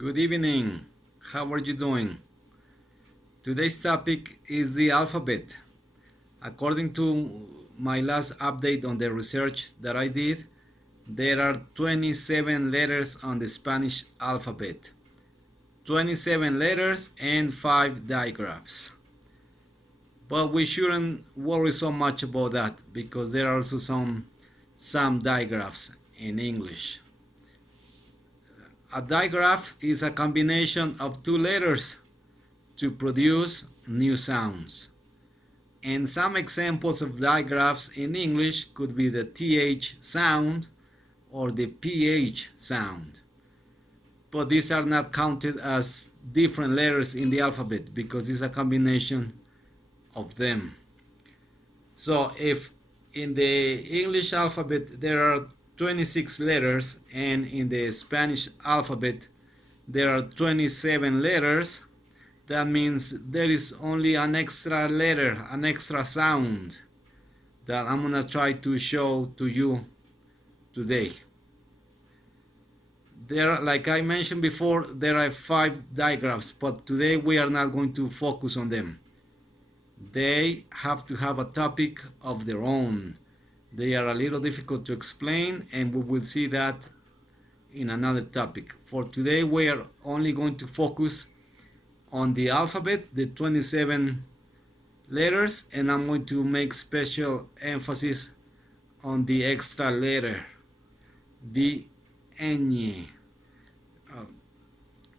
Good evening. How are you doing? Today's topic is the alphabet. According to my last update on the research that I did, there are 27 letters on the Spanish alphabet. 27 letters and 5 digraphs. But we shouldn't worry so much about that because there are also some digraphs in English. A digraph is a combination of two letters to produce new sounds. And some examples of digraphs in English could be the TH sound or the PH sound. But these are not counted as different letters in the alphabet because it's a combination of them. So if in the English alphabet there are 26 letters and in the Spanish alphabet there are 27 letters, that means there is only an extra letter, an extra sound that I'm gonna try to show to you today. There, like I mentioned before, there are 5 digraphs, but today we are not going to focus on them. They have to have a topic of their own. They are a little difficult to explain, and we will see that in another topic. For today, we are only going to focus on the alphabet, the 27 letters, and I'm going to make special emphasis on the extra letter, the ñ.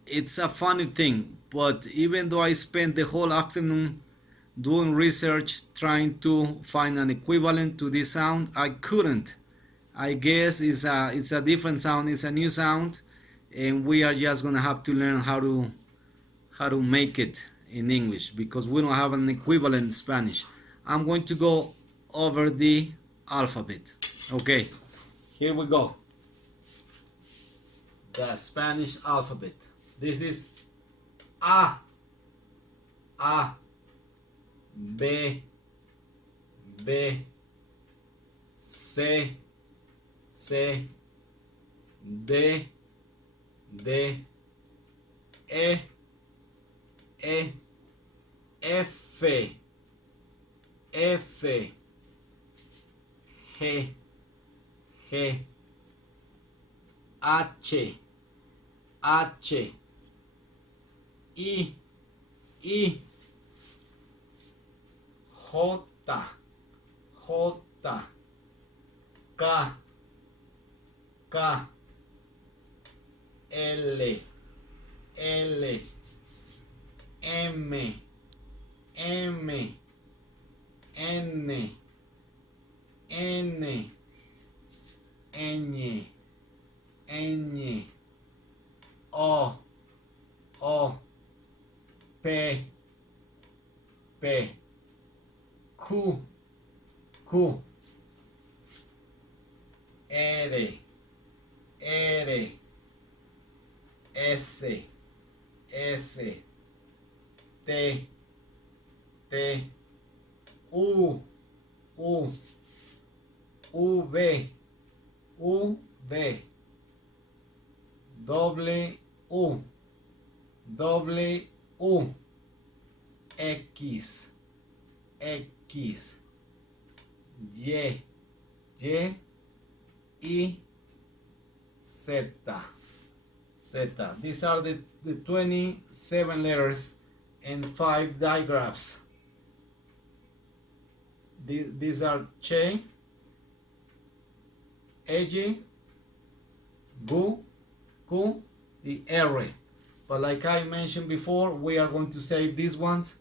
It's a funny thing, but even though I spent the whole afternoon doing research trying to find an equivalent to this sound, I couldn't. I guess it's a different sound, it's a new sound, and we are just gonna have to learn how to make it in English because we don't have an equivalent in Spanish. I'm going to go over the alphabet. Okay, here we go. The Spanish alphabet. This is A, B, C, D, E, F, G, H, I, J, K, L, M, N, O, P, Q, R, S, T, U, V, W, X, Y, I, Z. These are the 27 letters and 5 digraphs. These are Che, J, Q, the R. But like I mentioned before, we are going to save these ones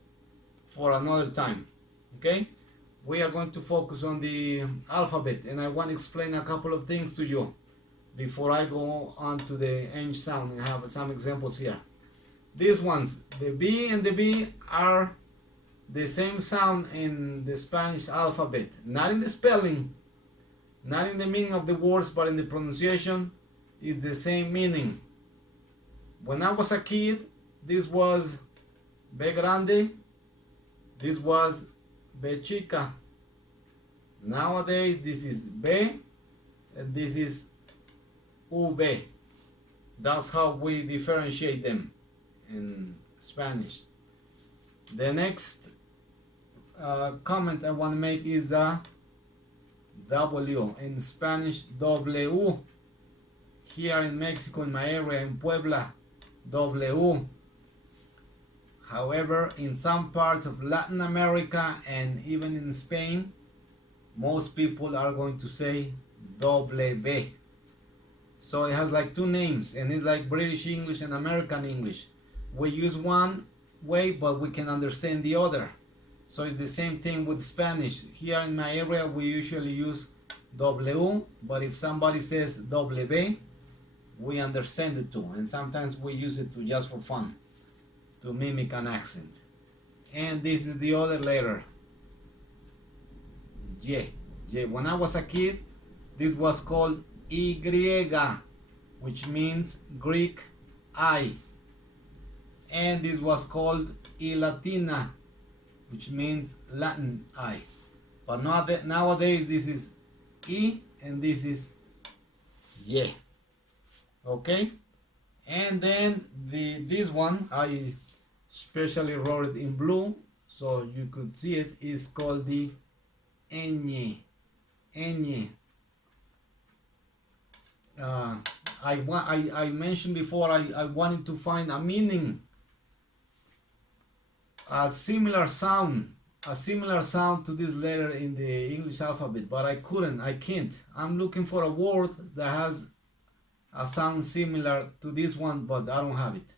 for another time. Okay? We are going to focus on the alphabet, and I want to explain a couple of things to you before I go on to the ñ sound and have some examples here. These ones, the B and the B are the same sound in the Spanish alphabet, not in the spelling, not in the meaning of the words, but in the pronunciation is the same meaning. When I was a kid, this was B grande, this was B chica. Nowadays this is B and this is UV. That's how we differentiate them in Spanish. The next comment I want to make is the W. In Spanish, W. Here in Mexico, in my area, in Puebla, W. However, in some parts of Latin America and even in Spain, most people are going to say W. So it has like two names, and it's like British English and American English. We use one way, but we can understand the other. So it's the same thing with Spanish. Here in my area, we usually use W, but if somebody says W, we understand it too, and sometimes we use it to just for fun, to mimic an accent. And this is the other letter, Y. When I was a kid, this was called Y, which means Greek I. And this was called Y Latina, which means Latin I. But nowadays this is E and this is Y. Okay? And then this one, I specially wrote it in blue so you could see it, is called the ñ. I mentioned before I wanted to find a meaning, a similar sound to this letter in the English alphabet, but I can't. I'm looking for a word that has a sound similar to this one, but I don't have it.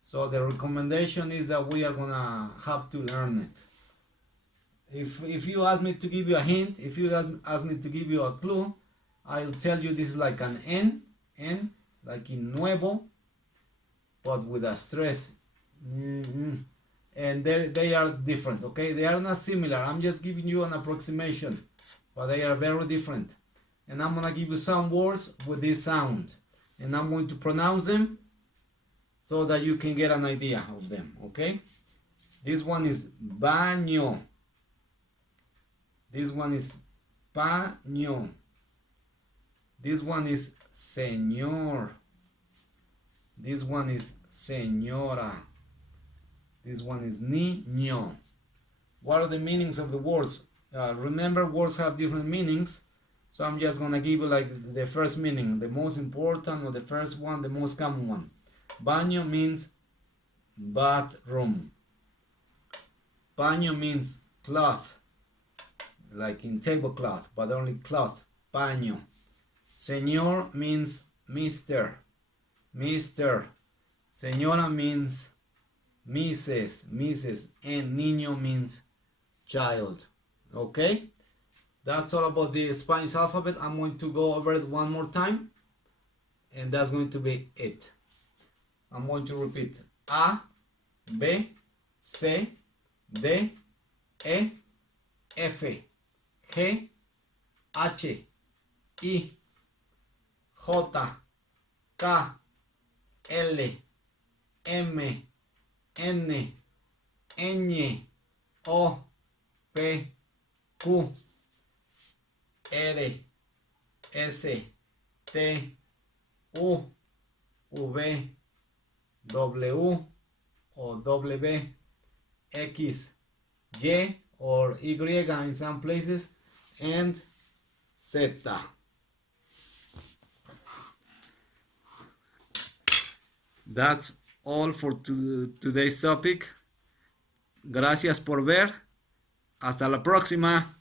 So the recommendation is that we are gonna have to learn it. If you ask me to give you a hint, if you ask me to give you a clue, I'll tell you this is like an N, like in nuevo, but with a stress. And they are different, okay? They are not similar. I'm just giving you an approximation, but they are very different. And I'm gonna give you some words with this sound, and I'm going to pronounce them so that you can get an idea of them, okay? This one is baño. This one is paño. This one is señor. This one is señora. This one is niño. What are the meanings of the words? Remember, words have different meanings, so I'm just gonna give you like the first meaning, the most important, or the first one, the most common one. Baño means bathroom. Paño means cloth, like in tablecloth, but only cloth. Paño. Señor means Mr. Señora means Mrs. And niño means child. Okay? That's all about the Spanish alphabet. I'm going to go over it one more time, and that's going to be it. I'm going to repeat: A, B, C, D, E, F, G, H, I, J, K, L, M, N, Ñ, O, P, Q, R, S, T, U, V, W or W, X, Y or Y in some places, and Z. That's all for today's topic. Gracias por ver. Hasta la próxima.